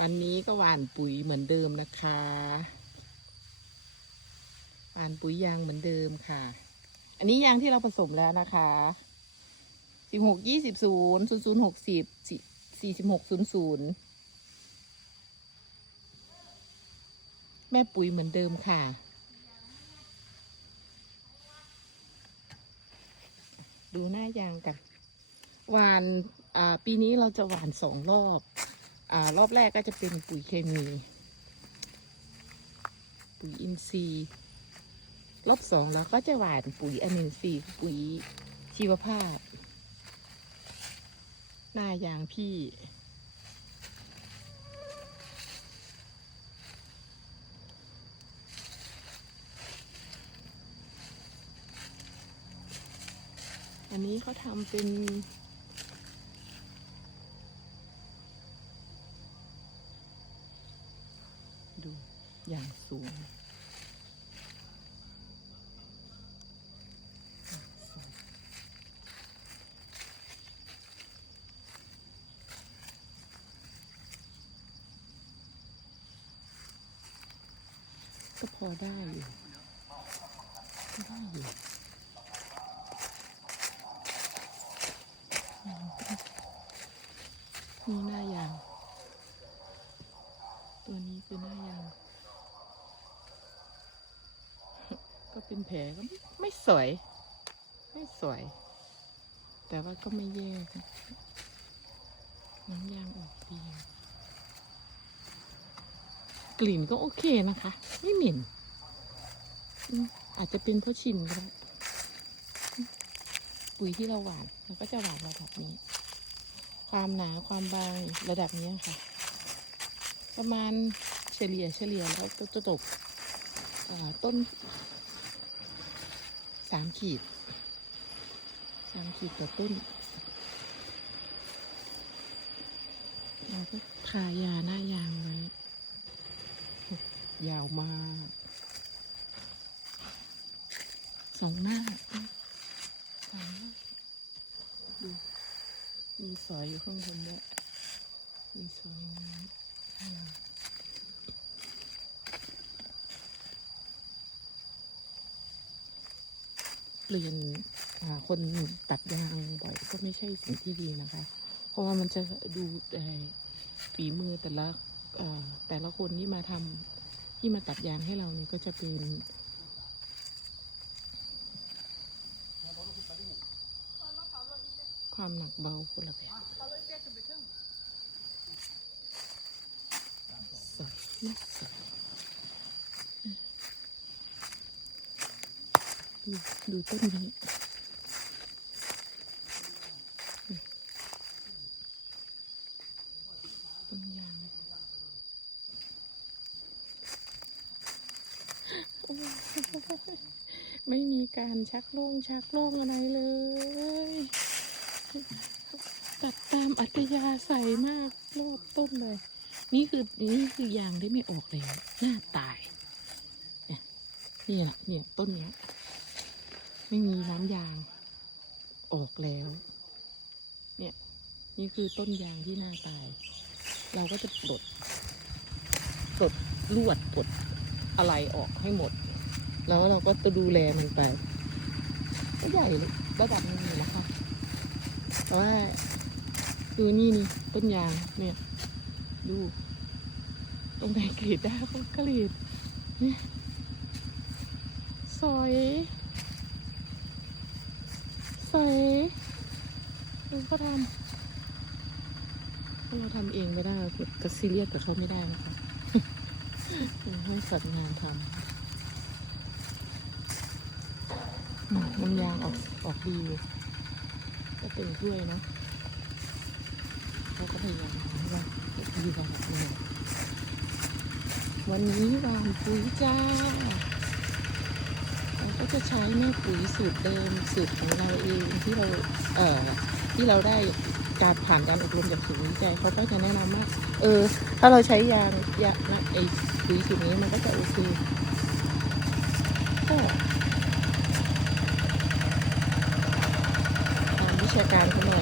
วันนี้ก็หว่านปุ๋ยเหมือนเดิมนะคะหว่านปุ๋ยยางเหมือนเดิมค่ะ อันนี้ยางที่เราผสมแล้วนะคะสิบหกยี่สิบศูนย์ศูนย์ศูนย์หกสิบสี่สิบหกศูนย์ศูนย์แม่ปุ๋ยเหมือนเดิมค่ะดูหน้ายางกันหวาน อ่า ปีนี้เราจะหวานสองรอบ อรอบแรกก็จะเป็นปุ๋ยเคมี ปุ๋ยอินทรีย์ รอบสองเราก็จะหวานปุ๋ยอเนนทรีย์ปุ๋ยชีวภาพ หน้ายางพี่อันนี้เขาทำเป็น อย่างสูงก็พอได้อยู่ก็ได้อยู่นี่หน้ายาง ตัวนี้คือหน้ายาง ก็ เป็นแผลก็ไม่สวย ไม่สวย แต่ว่าก็ไม่แย่น้ำยางออกดี กลิ่นก็โอเคนะคะ ไม่เหม็นอาจจะเป็นเพราะชินก็ได้ปุ๋ยที่เราหวานเราก็จะหวานระดับนี้ ความหนาความบางระดับนี้ค่ะ ประมาณเฉลี่ยเฉลี่ยแล้วจะตกต้น สามขีดสามขีดต่อต้นเราก็ทายาหน้ายางไว้ยาวมากสองหน้าสองหน้าดูมีสอยอยู่ข้างบนด้วยมีสวยงามอ่า เปลี่ยนคนตัดยางบ่อยก็ไม่ใช่สิ่งที่ดีนะคะ เพราะว่ามันจะดูฝีมือแต่ละแต่ละคนที่มาทำที่มาตัดยางให้เราเนี่ยก็จะเป็นความหนักเบาคนละแบบสวยนะสว ยดูดูต้นนี้ต้นยางไม่มีการชักโล่งชักโล่งอะไรเลย ตัดตามอัธยาศัยมากรอบต้นเลย นี่คือนี่คือยางได้ไม่ออกเลย หน้าตาย เนี่ยนี่แหละเนี่ยต้นเนี้ย ไม่มีน้ำยาง ออกแล้ว เนี่ย นี่คือต้นยางที่หน้าตาย เราก็จะปลดปลดลวดปลดอะไรออกให้หมด แล้วเราก็จะดูแลมันไปก็ใหญ่เลยระดับนึงอยู่นะคะแต่ว่าดูนี่นี่ต้นยางเนี่ยดูตรงไหนกรีดได้ก็กรีดเนี่ยสวย สวยดูเขาทำเราทำเองไม่ได้ก็ซีเรียสกับเขาไม่ได้นะคะให้สัตว์งานทำอืมน้ำยางออกออกดีก็เป็นด้วยเนาะเขาก็พยายามทำให้ว่าดีกว่าแบบนี้วันนี้วานปุ๋ยจ้า ก็จะใช้แม่ปุ๋ยสูตรเดิมสูตรของเราเองที่เราเอ่อที่เราได้การผ่านการอบรมจากศูนย์วิจัยเขาก็จะแนะนำว่าเออ ถ้าเราใช้ยางยานะไอปุ๋ยสูตรนี้มันก็จะโอเคก็ตามวิชาการเขาหน่อยนา